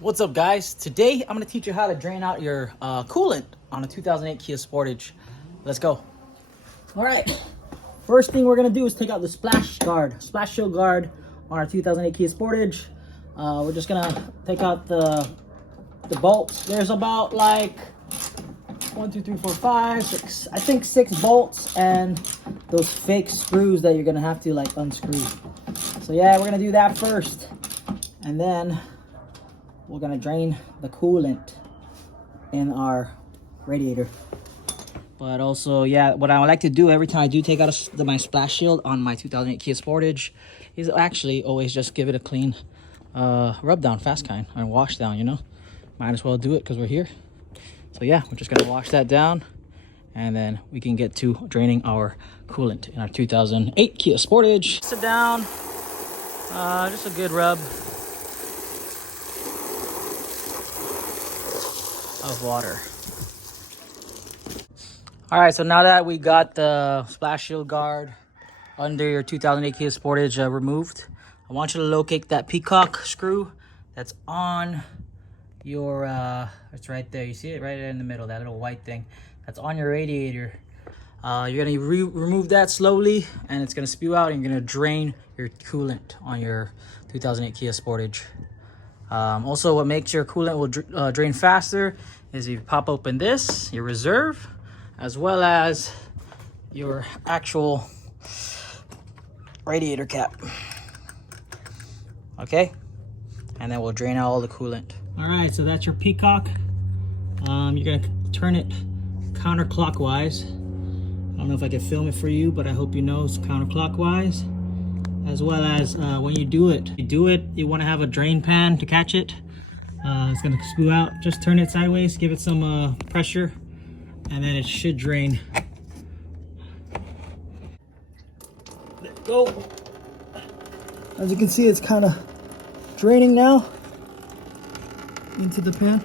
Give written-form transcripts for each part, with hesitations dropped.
What's up, guys? Today I'm going to teach you how to drain out your coolant on a 2008 Kia Sportage. Let's go. All right, first thing we're going to do is take out the splash shield guard on our 2008 Kia Sportage. We're just going to take out the bolts. There's about like 1, 2, 3, 4, 5, 6, I think 6 bolts and those fake screws that you're going to have to like unscrew. So yeah, we're going to do that first, and then we're gonna drain the coolant in our radiator. But also, yeah, what I like to do every time I do take out my splash shield on my 2008 Kia Sportage is actually always just give it a clean rub down, fast kind, or wash down, you know. Might as well do it because we're here. So yeah, we're just gonna wash that down, and then we can get to draining our coolant in our 2008 Kia Sportage. Sit down, just a good rub of water. All right, so now that we got the splash shield guard under your 2008 Kia Sportage removed, I want you to locate that peacock screw that's on your it's right there. You see it right in the middle, that little white thing that's on your radiator. You're gonna remove that slowly, and it's gonna spew out, and you're gonna drain your coolant on your 2008 Kia Sportage. Also, what makes your coolant will drain faster is you pop open this, your reserve, as well as your actual radiator cap. Okay, and then we'll drain out all the coolant. All right, so that's your peacock. You're gonna turn it counterclockwise. I don't know if I can film it for you, but I hope you know it's counterclockwise. As well as when you do it, you want to have a drain pan to catch it. It's going to spew out. Just turn it sideways, give it some pressure, and then it should drain. There we go. As you can see, it's kind of draining now into the pan.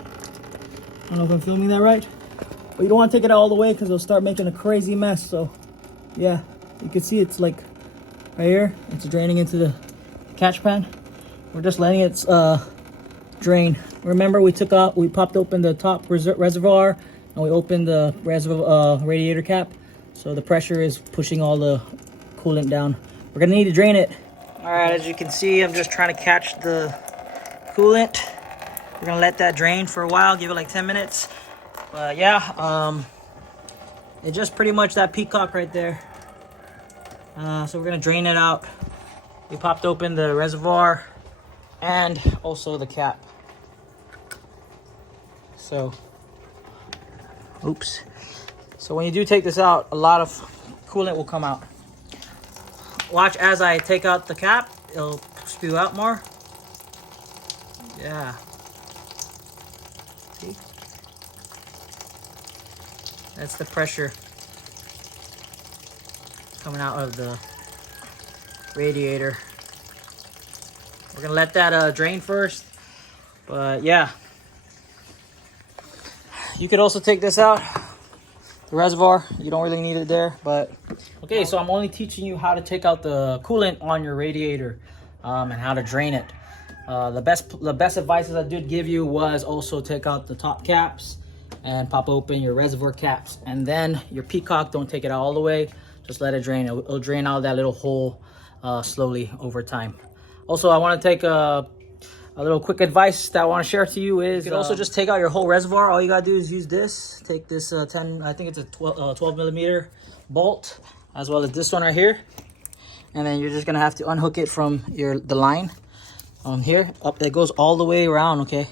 I don't know if I'm filming that right, but you don't want to take it all the way because it'll start making a crazy mess. So yeah, you can see it's like right here, it's draining into the catch pan. We're just letting it drain. Remember, we popped open the top reservoir, and we opened the radiator cap, so the pressure is pushing all the coolant down. We're gonna need to drain it. All right, as you can see, I'm just trying to catch the coolant. We're gonna let that drain for a while, give it like 10 minutes. But yeah, it's just pretty much that peacock right there. So we're gonna drain it out. We popped open the reservoir and also the cap. So, oops. So when you do take this out, a lot of coolant will come out. Watch as I take out the cap, it'll spew out more. Yeah. See? That's the pressure coming out of the radiator. We're gonna let that drain first, but yeah, you could also take this out, the reservoir. You don't really need it there, but okay. So I'm only teaching you how to take out the coolant on your radiator and how to drain it. The best advice I did give you was also take out the top caps and pop open your reservoir caps, and then your peacock, don't take it out all the way. Just let it drain. It'll drain out that little hole slowly over time. Also, I want to take a little quick advice that I want to share to you is you can also just take out your whole reservoir. All you gotta do is use this. Take this 10, I think it's a 12 millimeter bolt, as well as this one right here. And then you're just gonna have to unhook it from the line on here up. That goes all the way around, okay?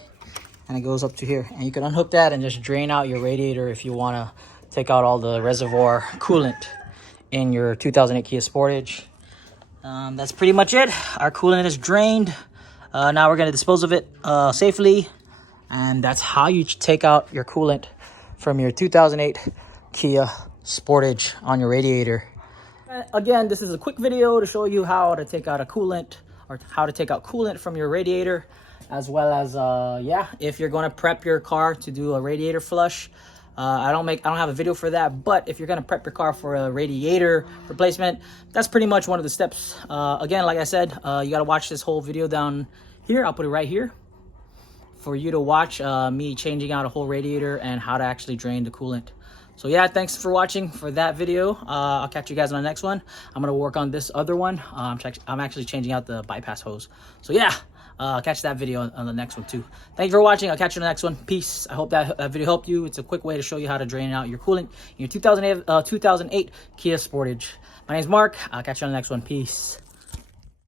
And it goes up to here. And you can unhook that and just drain out your radiator if you want to take out all the reservoir coolant in your 2008 Kia Sportage. That's pretty much it. Our coolant is drained. Now we're going to dispose of it safely, and that's how you take out your coolant from your 2008 Kia Sportage on your radiator. Again, this is a quick video to show you how to take out a coolant, or how to take out coolant from your radiator, as well as yeah, if you're going to prep your car to do a radiator flush. I don't have a video for that, but if you're going to prep your car for a radiator replacement, that's pretty much one of the steps. Again, like I said, you got to watch this whole video down here. I'll put it right here. for you to watch me changing out a whole radiator and how to actually drain the coolant. So yeah, thanks for watching for that video. I'll catch you guys on the next one. I'm gonna work on this other one. I'm actually changing out the bypass hose. So yeah, catch that video on the next one too. Thank you for watching. I'll catch you on the next one. Peace. I hope that video helped you. It's a quick way to show you how to drain out your coolant in your 2008 Kia Sportage. My name's Mark. I'll catch you on the next one. Peace.